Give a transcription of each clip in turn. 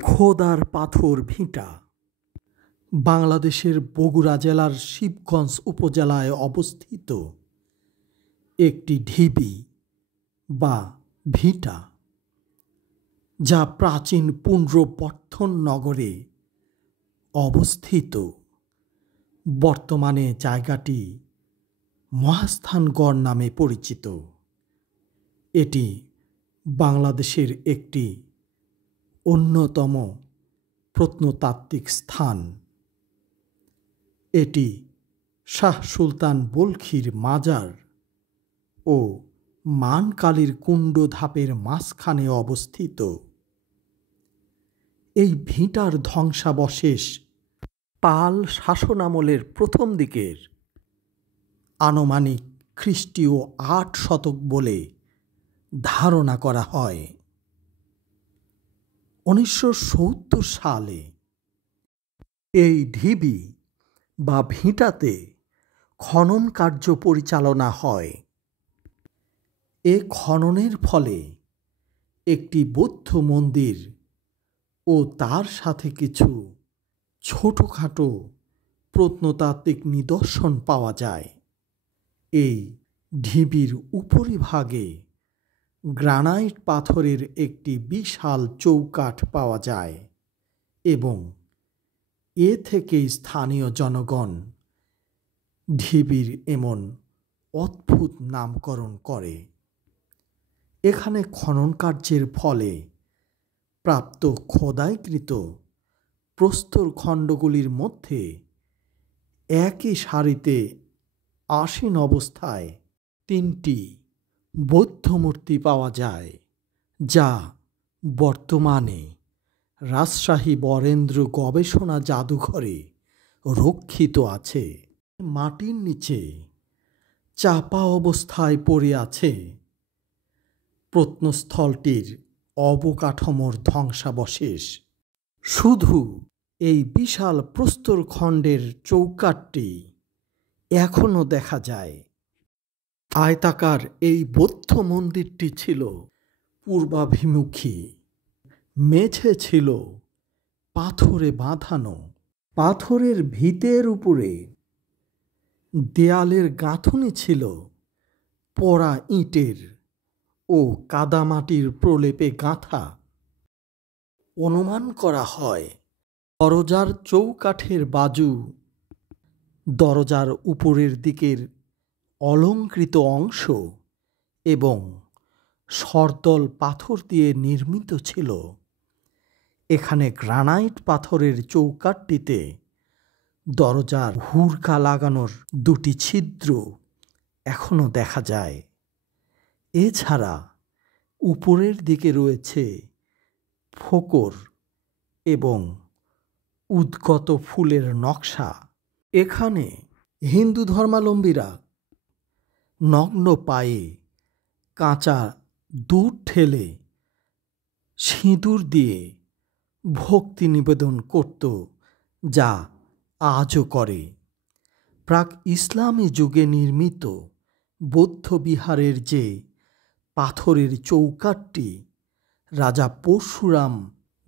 খোদার পাথর ভিটা বাংলাদেশের বগুড়া জেলার শিবগঞ্জ উপজেলায় অবস্থিত একটি ঢিবি বা ভিটা, যা প্রাচীন পুন্ড্রবর্ধন নগরে অবস্থিত। বর্তমানে জায়গাটি মহাস্থানগড় নামে পরিচিত। এটি বাংলাদেশের একটি অন্যতম প্রত্নতাত্ত্বিক স্থান। এটি শাহ সুলতান বলখির মাজার ও মানকালীর কুণ্ড ধাপের মাঝখানে অবস্থিত। এই ভিটার ধ্বংসাবশেষ পাল শাসনামলের প্রথম দিকের আনুমানিক খ্রিস্টীয় ৮ শতক বলে ধারণা করা হয়। ১৯৭০ সালে এই ঢিবি বা ভিটাতে খনন কার্য পরিচালনা হয়। এ খননের ফলে একটি বৌদ্ধ মন্দির ও তার সাথে কিছু ছোটখাটো প্রত্নতাত্ত্বিক নিদর্শন পাওয়া যায়। এই ঢিবির উপরিভাগে গ্রানাইট পাথরের একটি বিশাল চৌকাঠ পাওয়া যায় এবং এ থেকে স্থানীয় জনগণ ঢিবির এমন অদ্ভুত নামকরণ করে। এখানে খনন কার্যের ফলে প্রাপ্ত খোদাইকৃত প্রস্তরখণ্ডগুলির মধ্যে একই সারিতে আসীন অবস্থায় ৩টি বৌদ্ধ মূর্তি পাওয়া যায়, যা বর্তমানে রাজশাহী বরেন্দ্র গবেষণা জাদুঘরে রক্ষিত আছে। মাটির নিচে চাপা অবস্থায় পড়ে আছে প্রত্নস্থলটির অবকাঠামোর ধ্বংসাবশেষ। শুধু এই বিশাল প্রস্তরখণ্ডের চৌকাঠটি এখনও দেখা যায়। আয়তাকার এই বৌদ্ধ মন্দিরটি ছিল পূর্বাভিমুখী। মেঝে ছিল পাথরে বাঁধানো। পাথরের ভিতের উপরে দেয়ালের গাঁথুনি ছিল পোড়া ইটের ও কাদামাটির প্রলেপে গাঁথা। অনুমান করা হয় দরজার চৌকাঠের বাজু, দরজার উপরের দিকের অলঙ্কৃত অংশ এবং সরদল পাথর দিয়ে নির্মিত ছিল। এখানে গ্রানাইট পাথরের চৌকাঠটিতে দরজার হুড়কা লাগানোর 2টি ছিদ্র এখনও দেখা যায়। এছাড়া উপরের দিকে রয়েছে ফোকর এবং উদ্গত ফুলের নকশা। এখানে হিন্দু ধর্মাবলম্বীরা নগ্ন পায়ে কাঁচা দুধ ঢেলে সিঁদুর দিয়ে ভক্তি নিবেদন করত, যা আজও করে। প্রাক ইসলামী যুগে নির্মিত বৌদ্ধ বিহারের যে পাথরের চৌকাঠটি রাজা পরশুরাম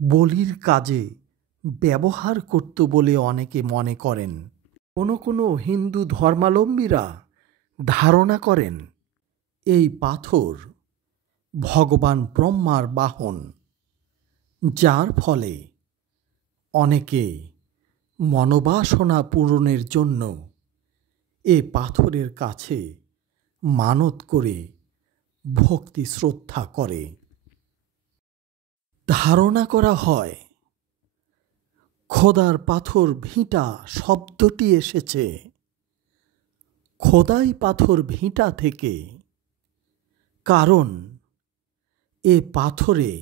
বলির কাজে ব্যবহার করত বলে অনেকে মনে করেন। কোনো হিন্দু ধর্মাবলম্বীরা ধারণা করেন এই পাথর ভগবান ব্রহ্মার বাহন, যার ফলে অনেকে মনোবাসনা পূরণের জন্য এ পাথরের কাছে মানত করে ভক্তি শ্রদ্ধা করে। ধারণা করা হয় খোদার পাথর ভিটা শব্দটি এসেছে খোদাই পাথর ভিটা থেকে, কারণ এ পাথরে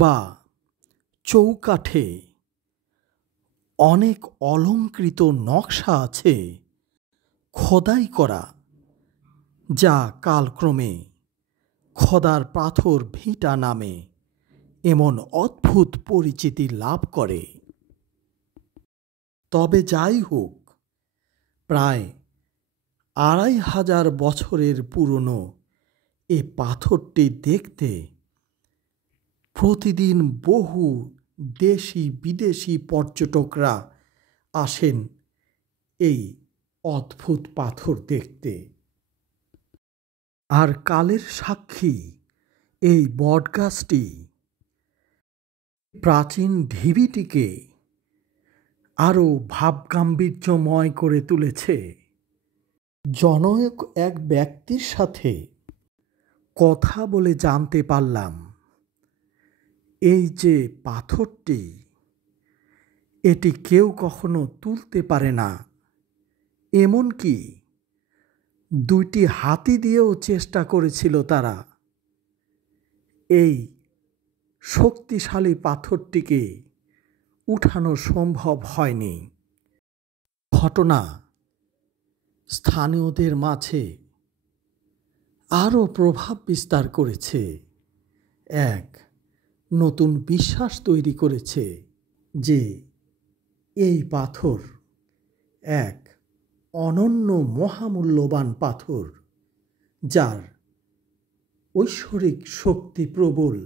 বা চৌকাঠে অনেক অলঙ্কৃত নকশা আছে খোদাই করা, যা কালক্রমে খোদার পাথর ভিটা নামে এমন অদ্ভুত পরিচিতি লাভ করে। তবে যাই হোক, প্রায় ২৫০০ বছরের পুরনো এ পাথরটি দেখতে প্রতিদিন বহু দেশি বিদেশি পর্যটকরা আসেন এই অদ্ভুত পাথর দেখতে। আর কালের সাক্ষী এই বটগাছটি প্রাচীন ঢিবিটিকে আরও ভাবগাম্ভীর্যময় করে তুলেছে। জনৈক এক ব্যক্তির সাথে কথা বলে জানতে পারলাম, এই যে পাথরটি, এটি কেউ কখনো তুলতে পারে না, এমনকি 2টি হাতি দিয়েও চেষ্টা করেছিল তারা। এই শক্তিশালী পাথরটিকে উঠানো সম্ভব হয়নি। ঘটনা স্থানীয়দের মাঝে আরও প্রভাব বিস্তার করেছে, এক নতুন বিশ্বাস তৈরি করেছে যে এই পাথর এক অনন্য মহামূল্যবান পাথর, যার ঐশ্বরিক শক্তি প্রবল।